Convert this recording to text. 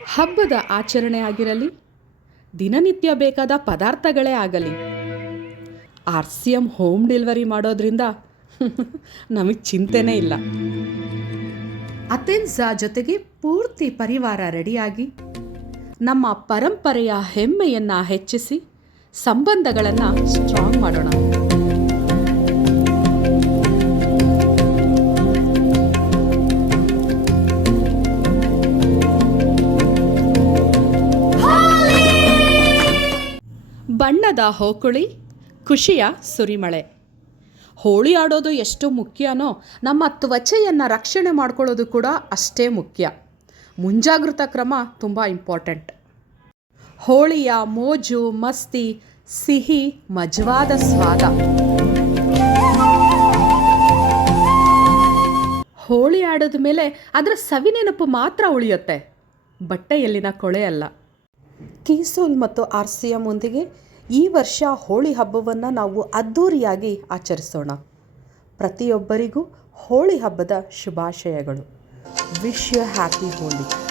ಹಬ್ಬದ ಆಚರಣೆ ಆಗಿರಲಿ, ದಿನನಿತ್ಯ ಬೇಕಾದ ಪದಾರ್ಥಗಳೇ ಆಗಲಿ, RCM ಹೋಮ್ ಡೆಲಿವರಿ ಮಾಡೋದ್ರಿಂದ ನಮಗೆ ಚಿಂತೆನೇ ಇಲ್ಲ. ಅಥೆನ್ಸ್ ಜೊತೆಗೆ ಪೂರ್ತಿ ಪರಿವಾರ ರೆಡಿಯಾಗಿ ನಮ್ಮ ಪರಂಪರೆಯ ಹೆಮ್ಮೆಯನ್ನು ಹೆಚ್ಚಿಸಿ ಸಂಬಂಧಗಳನ್ನು ಸ್ಟ್ರಾಂಗ್ ಮಾಡೋಣ. ಬಣ್ಣದ ಹೋಕುಳಿ, ಖುಷಿಯ ಸುರಿಮಳೆ. ಹೋಳಿ ಆಡೋದು ಎಷ್ಟು ಮುಖ್ಯನೋ ನಮ್ಮ ತ್ವಚೆಯನ್ನು ರಕ್ಷಣೆ ಮಾಡ್ಕೊಳ್ಳೋದು ಕೂಡ ಅಷ್ಟೇ ಮುಖ್ಯ. ಮುಂಜಾಗೃತಾ ಕ್ರಮ ತುಂಬ ಇಂಪಾರ್ಟೆಂಟ್. ಹೋಳಿಯ ಮೋಜು ಮಸ್ತಿ, ಸಿಹಿ ಮಜವಾದ ಸ್ವಾದ. ಹೋಳಿ ಆಡೋದ ಮೇಲೆ ಅದರ ಸವಿನೆನಪು ಮಾತ್ರ ಉಳಿಯುತ್ತೆ, ಬಟ್ಟೆಯಲ್ಲಿನ ಕೊಳೆ ಅಲ್ಲ. ಕೀಸೋಲ್ ಮತ್ತು RCM ಒಂದಿಗೆ ಈ ವರ್ಷ ಹೋಳಿ ಹಬ್ಬವನ್ನು ನಾವು ಅದ್ಧೂರಿಯಾಗಿ ಆಚರಿಸೋಣ. ಪ್ರತಿಯೊಬ್ಬರಿಗೂ ಹೋಳಿ ಹಬ್ಬದ ಶುಭಾಶಯಗಳು. Wish you happy Holi.